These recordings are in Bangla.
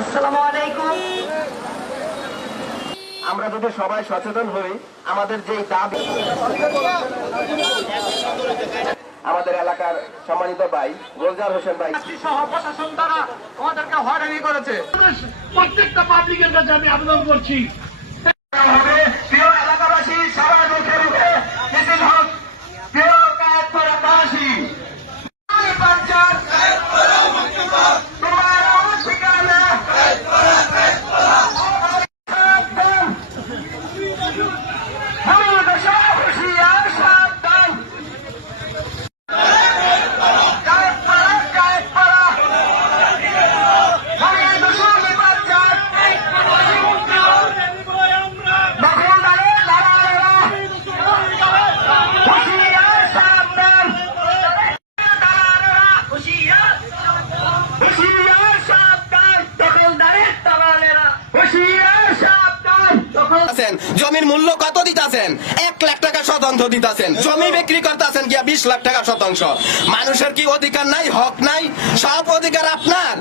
আসসালামু আলাইকুম। আমরা যদি সবাই সচেতন হই আমাদের যে দাবি আমাদের এলাকার সম্মানিত ভাই গোলজার হোসেন ভাই। সহ প্রশাসন দ্বারা আমাদেরকে হয়রানি করেছে। প্রত্যেকটা পাবলিকের কাছে আমি আবেদন করছি। জমির মূল্য কত দিতাছেন? এক লাখ টাকা শতাংশ দিতাছেন। জমি বিক্রি করতেছেন গিয়া বিশ লাখ টাকা শতাংশ। মানুষের কি অধিকার নাই? হক নাই? সব অধিকার আপনার।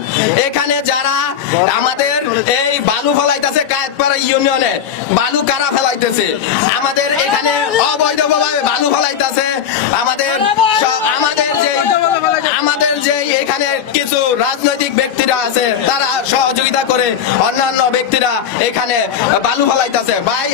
এখানে যারা আমাদের এই বালু ফলাইতেছে কায়েতপাড়া ইউনিয়নে, বালু কারা ফেলাইতেছে? আমাদের এখানে অবৈধভাবে বালু ফলাইতেছে। আমাদের আমাদের যে আমাদের যে এখানে কিছু রাজনৈতিক ব্যক্তিরা আছে, তারা সহযোগিতা করে অন্যান্য ব্যক্তিরা এখানে বালু ফেলাইতেছে। ভাই